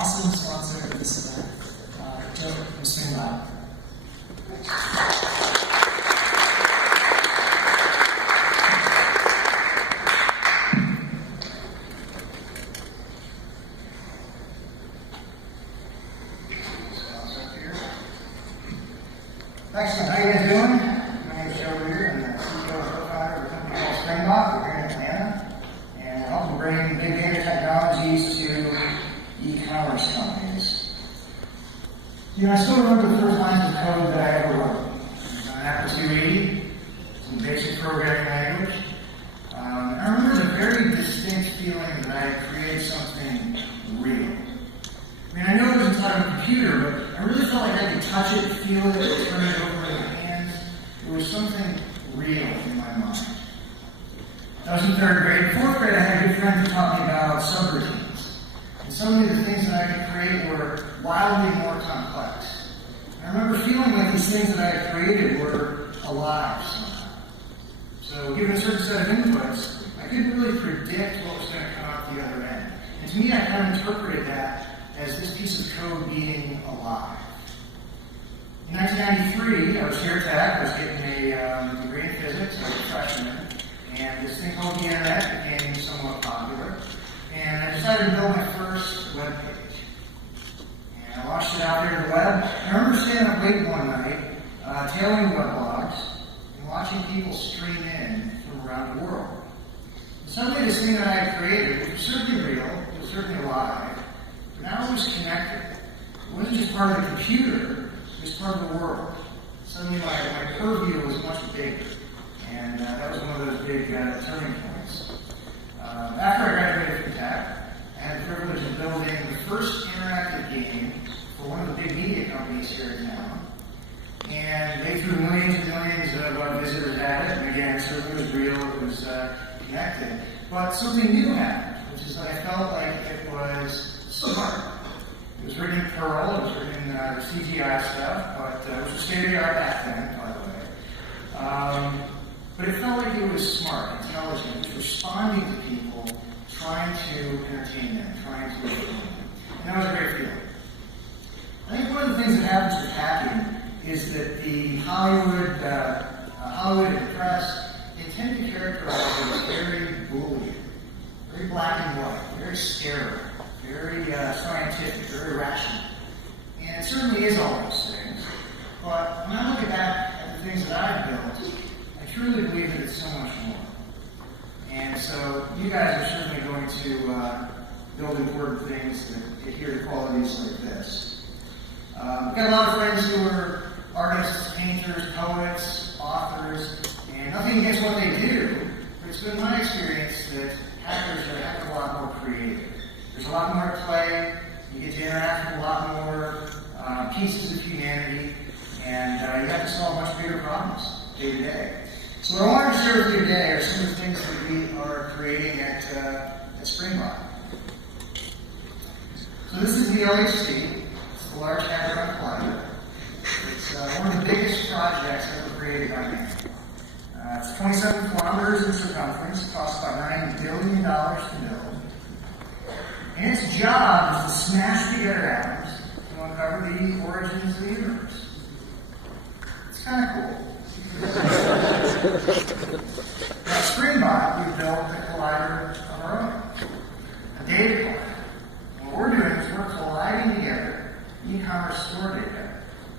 Awesome sponsor of this event, Joe from Springbot. Excellent. How you guys doing? My name is Joe Reger. I'm the CEO and co-founder of a company called Springbot. We're here in Atlanta, and I also bring big data technologies to e-commerce companies. You know, I still remember the first lines of code that I ever wrote. It was on Apple 280, some basic programming language. I remember the very distinct feeling that I had created something real. I mean, I know it was inside of a computer, but I really felt like I could touch it, feel it, turn it over in my hands. It was something real in my mind. I was in third grade. In fourth grade, I had a good friend who taught me about subroutines. And some of the things that I could create were wildly more complex. And I remember feeling like these things that I had created were alive somehow. So given a certain set of inputs, I couldn't really predict what was going to come out the other end. And to me, I kind of interpreted that as this piece of code being alive. In 1993, I was here at Tech. I was getting a degree in physics. I was a freshman. And this thing called the internet became somewhat popular. And I decided to build my first web page. And I launched it out there to the web. I remember staying up late one night, tailing web blogs, and watching people stream in from around the world. And suddenly this thing that I had created, which was certainly real, it was certainly alive, but now it was connected. It wasn't just part of the computer, it was part of the world. Suddenly my purview was much bigger. And that was one of those big turning points. After I graduated from Tech, I had the privilege of building the first interactive game for one of the big media companies here in town. And they threw millions and millions of visitors at it. And again, it certainly was real, it was connected. But something new happened, which is that I felt like it was smart. It was written in Perl, it was written in CGI stuff, but it was state of the art back then, by the way. But it felt like it was smart, intelligent, it was responding to people, trying to entertain them, trying to inform them. And that was a great feeling. I think one of the things that happens with hacking is that the Hollywood and the press, they tend to characterize it as very Boolean, very black and white, very sterile, very scientific, very rational. And it certainly is all those things. But when I look at the things that I've built, I truly believe that it's so much more. And so you guys are certainly going to build important things that adhere to qualities like this. I've got a lot of friends who are artists, painters, poets, authors, and nothing against what they do, but it's been my experience that hackers are a heck of a lot more creative. There's a lot more to play, you get to interact with a lot more pieces of humanity, and you have to solve much bigger problems day to day. So what I wanted to share with you today are some of the things that we are creating at Springbot. So this is the LHC, it's the Large Hadron Collider. It's one of the biggest projects ever created by man. It's 27 kilometers in circumference, costs about $9 billion to build. And its job is to smash together atoms to uncover the origins of the universe. It's kind of cool. At Springbot, we built a collider of our own, a data collider. And what we're doing is we're colliding together e-commerce store data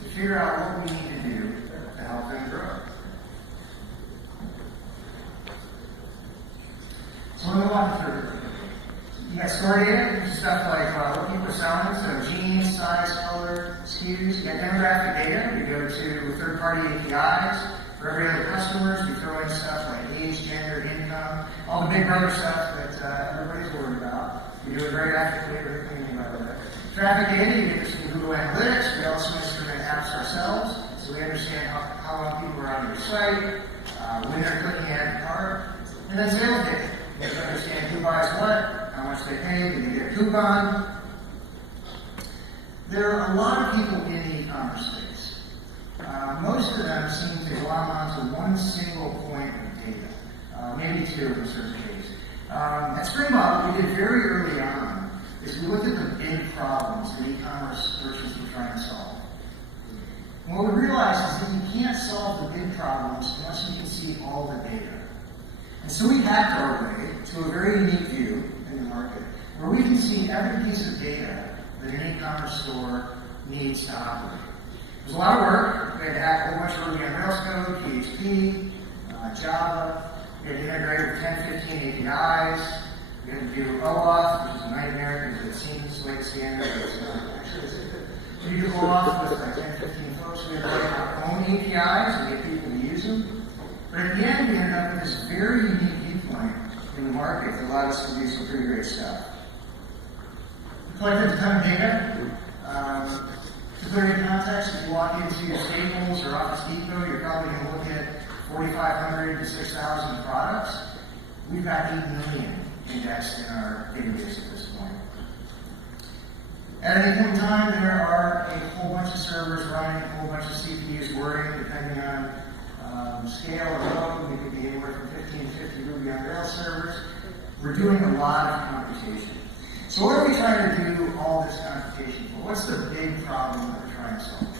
to figure out what we need to do to help them grow. So we're going to walk through. You got store data, which is stuff like what people are selling, so jeans, size, color, SKUs. You got demographic data. We go to third-party APIs. For every other customers, we throw in stuff like age, gender, income, all the big brother stuff that everybody's worried about. We do it very ethically, very cleanly, by the way. Traffic data, you get this from Google Analytics. We also instrument apps ourselves, so we understand how long people are on your site, when they're clicking add to cart. And then sales data. We have to understand who buys what, how much they pay, do they get a coupon. There are a lot of people in the e-commerce space. Most of them seem to glom onto one single point of data, maybe two in certain cases. At Springbot, what we did very early on is we looked at the big problem And what we realized is that you can't solve the big problems unless you can see all the data. And so we hacked our way to a very unique view in the market, where we can see every piece of data that an e-commerce store needs to operate. It was a lot of work. We had to hack a whole bunch of Ruby on Rails code, PHP, Java. We had to integrate with 10, 15 APIs. We had to do OAuth, which is a nightmare because it seems like standard, but it's not actually. We do OAuth with like 10, 15 folks. We had to write our own APIs and get people to use them. But at the end, we ended up with this very unique viewpoint in the market that allowed us to do some pretty great stuff. We collected a ton of data. To put it in context, if you walk into Staples or Office Depot, you're probably going to look at 4,500 to 6,000 products. We've got 8 million indexed in our database at this point. At any point in time, there are a whole bunch of servers running, a whole bunch of CPUs whirring, depending on scale or load. We could be anywhere from 15 to 50 Ruby on Rails servers. We're doing a lot of computation. So what are we trying to do all this computation for? What's the big problem that we're trying to solve?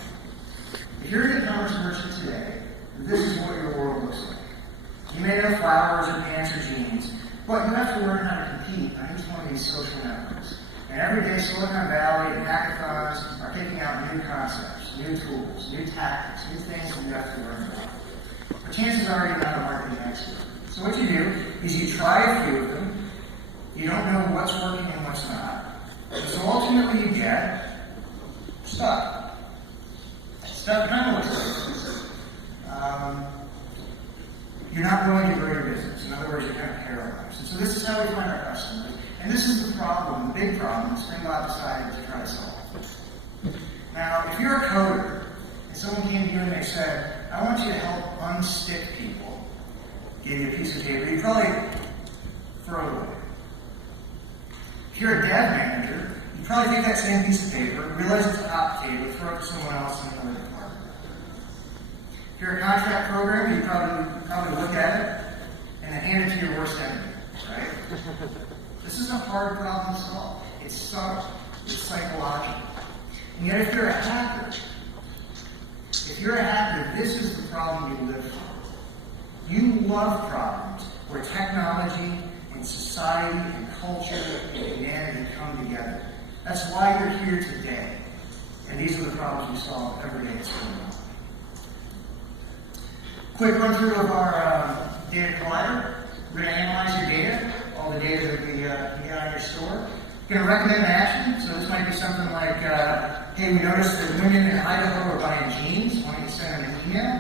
If you're an e-commerce merchant today, this is what your world looks like. You may have flowers or pants or jeans, but you have to learn how to compete on each one of these social networks. And every day, Silicon Valley and hackathons are kicking out new concepts, new tools, new tactics, new things that you have to learn about. But chances are you're not a marketing expert. So what you do is you try a few of them. You don't know what's working and what's not. So ultimately you get stuck. Stuck kind of looks like this. You're not willing to grow your business. In other words, you're kind of paralyzed. And so this is how we find our customers. And this is the problem, the big problem that Springbot decided to try to solve. Now, if you're a coder, and someone came to you and they said, I want you to help unstick people, give you a piece of paper, you'd probably throw it away. If you're a dev manager, you'd probably take that same piece of paper, realize it's a hot potato, throw it to someone else in another department. If you're a contract programmer, you'd probably look at it and then hand it to your worst enemy, right? This is a hard problem to solve. It's subtle. It's psychological. And yet if you're a hacker, this is the problem you live for. You love problems where technology and society and culture and humanity come together. That's why you're here today. And these are the problems we solve every day at Springbot. Quick run through of our data collider. We're going to analyze your data, all the data that you got on your store. We're going to recommend an action. So this might be something like, hey, we noticed that women in Idaho are buying jeans. Why don't you send them an email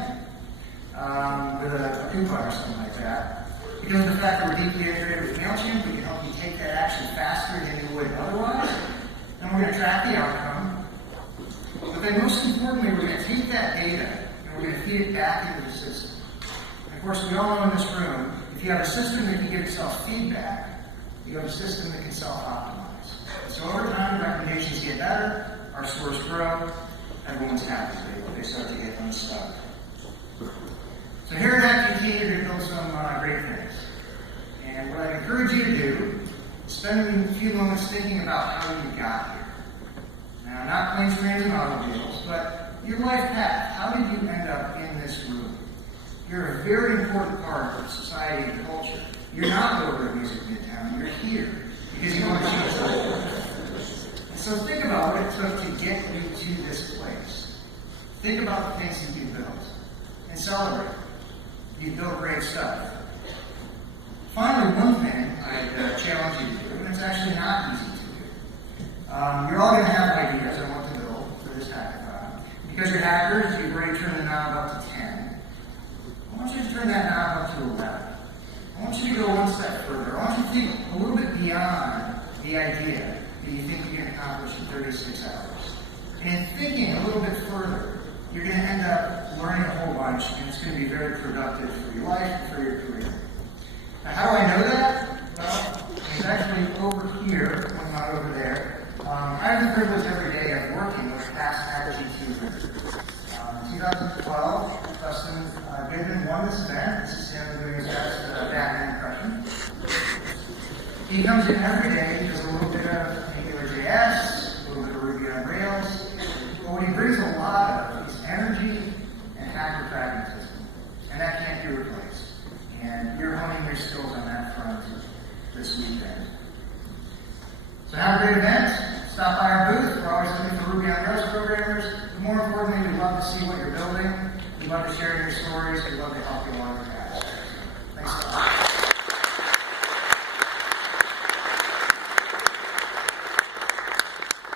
with a coupon or something like that? Because of the fact that we're deeply integrated with MailChimp, we can help you take that action faster than you would otherwise. And we're going to track the outcome. But then most importantly, we're going to take that data and we're going to feed it back into the system. And of course, we all know in this room, if you have a system that can give itself feedback, you have a system that can self-optimize. So over time, recommendations get better, our stores grow, everyone's happy. They start to get unstuck. So here at HackGT, you're going to build some great things. And what I encourage you to do is spend a few moments thinking about how you got here. Now, not planes, trains, and automobiles, but your life path. How did you end up in this room? You're a very important part of society and culture. You're not over at Music Midtown. You're here because you want to change the world. And so think about what it took to get you to this place. Think about the things that you built and celebrate. You built great stuff. Finally, one thing I'd challenge you to do, and it's actually not easy to do. You're all going to have ideas on what to build for this hackathon. Because you're hackers, you've already turned the knob up to 10. I want you to turn that knob up to 11. I want you to go one step further. I want you to think a little bit beyond the idea that you think you can accomplish in 36 hours. And in thinking a little bit further, you're going to end up learning a whole bunch, and it's going to be very productive for your life and for your career. Now, how do I know that? Well, it's actually over here, when not over there. I have the privilege every day of working with past HackGT winners. In 2012, Dustin Goodman won this event. This is him doing his best Batman impression. He comes in every day, he does a little bit of AngularJS, a little bit of Ruby on Rails. But what he brings a lot of is energy be replaced. And you're honing your skills on that front this weekend. So have a great event. Stop by our booth. We're always looking for Ruby on Rails programmers. But more importantly, we'd love to see what you're building. We'd love to share your stories. We'd love to help you along